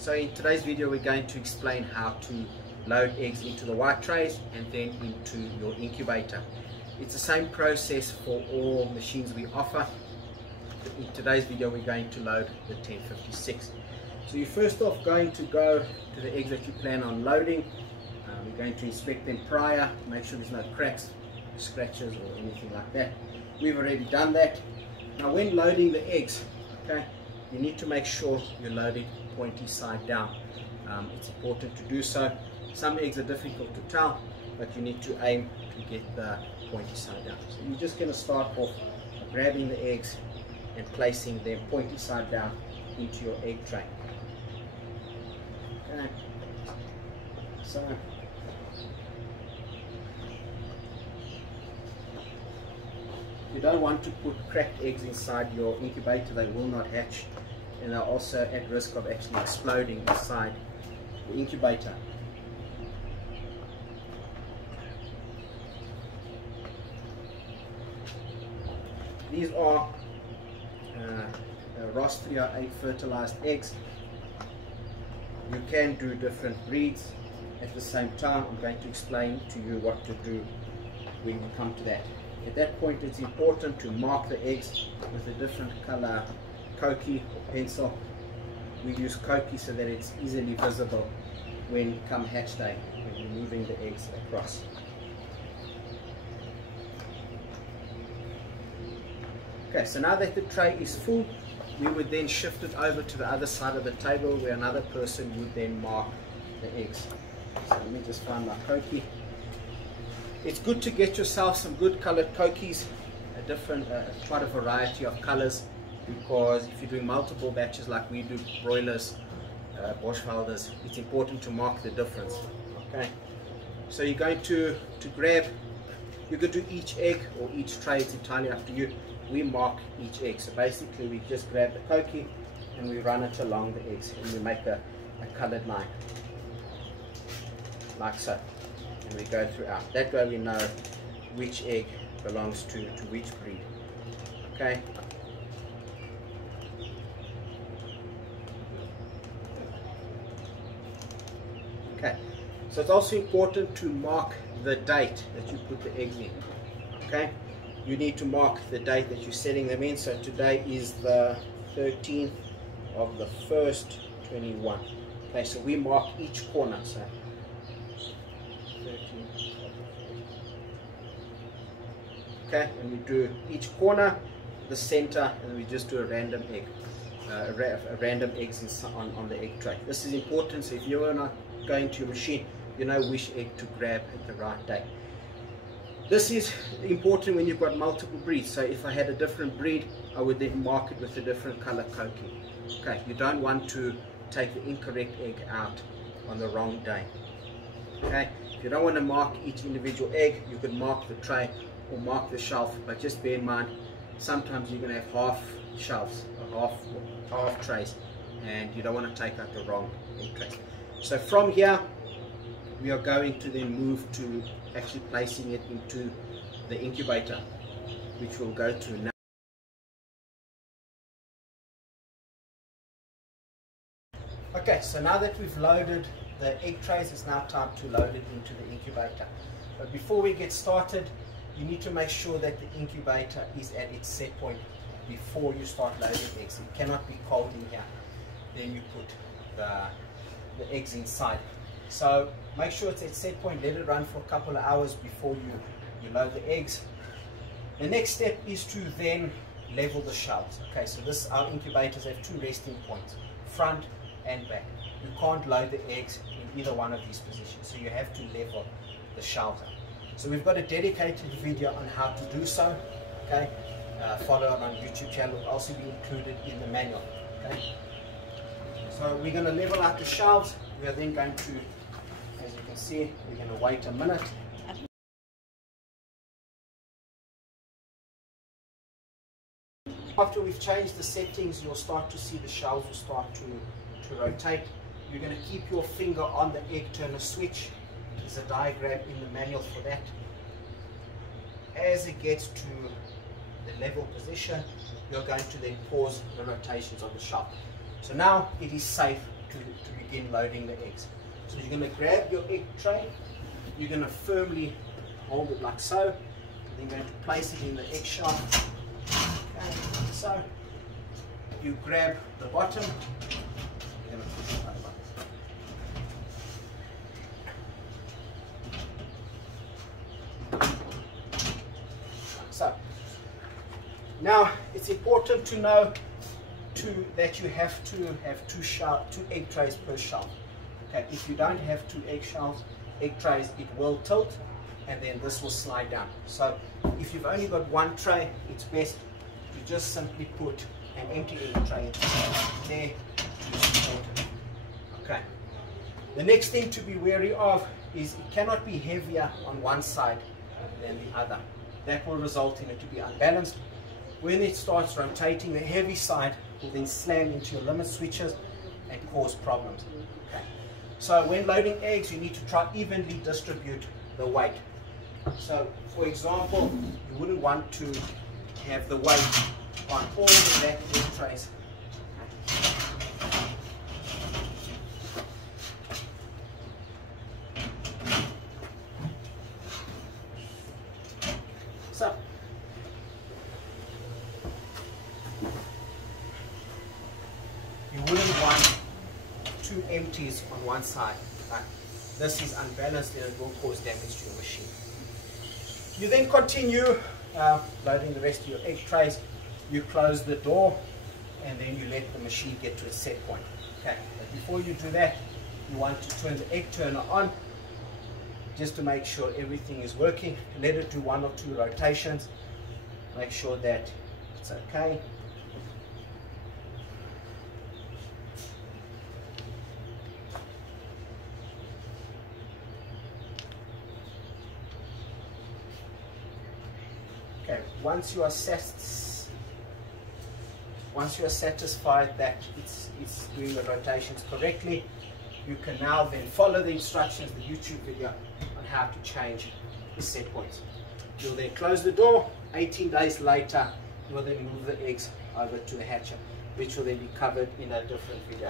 So in today's video we're going to explain how to load eggs into the white trays and then into your incubator. It's the same process for all machines we offer. In today's video we're going to load the 1056. So you're first off going to go to the eggs that you plan on loading. We're going to inspect them prior, make sure there's no cracks, scratches or anything like that. We've already done that. Now when loading the eggs, okay, you need to make sure you load it pointy side down. It's important to do so. Some eggs are difficult to tell, but you need to aim to get the pointy side down. So you're just going to start off grabbing the eggs and placing them pointy side down into your egg tray. Okay. So you don't want to put cracked eggs inside your incubator, they will not hatch and they're also at risk of actually exploding inside the incubator. These are Ross 308 fertilized eggs. You can do different breeds at the same time. I'm going to explain to you what to do when you come to that. At that point it's important to mark the eggs with a different color Koki or pencil. We use Koki so that it's easily visible when come hatch day, when you're moving the eggs across. Okay, so now that the tray is full, we would then shift it over to the other side of the table where another person would then mark the eggs. So let me just find my Koki. It's good to get yourself some good colored Kokis, quite a variety of colors, because if you're doing multiple batches like we do, broilers, Boschwalders, it's important to mark the difference. Okay, so you're going to grab, you could do each egg or each tray, it's entirely up to you. We mark each egg, so basically we just grab the Koki and we run it along the eggs and we make a colored line, like so. And we go throughout. That way we know which egg belongs to which breed. Okay. Okay. So it's also important to mark the date that you put the eggs in. Okay. You need to mark the date that you're setting them in. So today is the 13th of the 1st, 21. Okay. So we mark each corner. So okay, and we do each corner, the center, and we just do a random egg, random eggs on the egg tray. This is important, so if you are not going to your machine, you know which egg to grab at the right day. This is important when you've got multiple breeds. So if I had a different breed, I would then mark it with a different color Koki. Okay, you don't want to take the incorrect egg out on the wrong day. Okay, if you don't want to mark each individual egg, you could mark the tray or mark the shelf, but just bear in mind sometimes you're going to have half shelves or half trays and you don't want to take out the wrong egg trays. So from here we are going to then move to actually placing it into the incubator, which we'll go to now. Okay, so now that we've loaded the egg trays, it's now time to load it into the incubator. But before we get started, you need to make sure that the incubator is at its set point before you start loading eggs. It cannot be cold in here. Then you put the eggs inside. So make sure it's at set point, let it run for a couple of hours before you load the eggs. The next step is to then level the shelves. Okay, so our incubators have two resting points, front and back. You can't load the eggs in either one of these positions, so you have to level the shelves up. So we've got a dedicated video on how to do so. Okay, follow it on YouTube channel. It will also be included in the manual. Okay, so we're going to level out the shelves. We are then going to, as you can see, we're going to wait a minute. After we've changed the settings, you'll start to see the shelves will start to rotate. You're going to keep your finger on the egg turner switch. There's a diagram in the manual for that. As it gets to the level position, you're going to then pause the rotations on the shelf. So now it is safe to begin loading the eggs. So you're going to grab your egg tray, you're going to firmly hold it like so, then you're going to place it in the egg shell. Okay, like so. You grab the bottom, you're going to push it over. So, now it's important to know that you have to have two egg trays per shelf. Okay, if you don't have two egg trays, it will tilt and then this will slide down. So if you've only got one tray, it's best to just simply put an empty egg tray there to support it. Okay. The next thing to be wary of is it cannot be heavier on one side than the other. That will result in it to be unbalanced. When it starts rotating, the heavy side will then slam into your limit switches and cause problems. Okay. So when loading eggs, you need to try evenly distribute the weight. So for example, you wouldn't want to have the weight on all the back egg trays. So you wouldn't want two empties on one side. Right? This is unbalanced and it will cause damage to your machine. You then continue loading the rest of your egg trays. You close the door and then you let the machine get to a set point. Okay, but before you do that, you want to turn the egg turner on just to make sure everything is working. Let it do 1 or 2 rotations. Make sure that it's okay. Okay, once you are satisfied that it's doing the rotations correctly, you can now then follow the instructions, the YouTube video on how to change the set points. You'll then close the door. 18 days later, you will then move the eggs over to the hatcher, which will then be covered in a different video.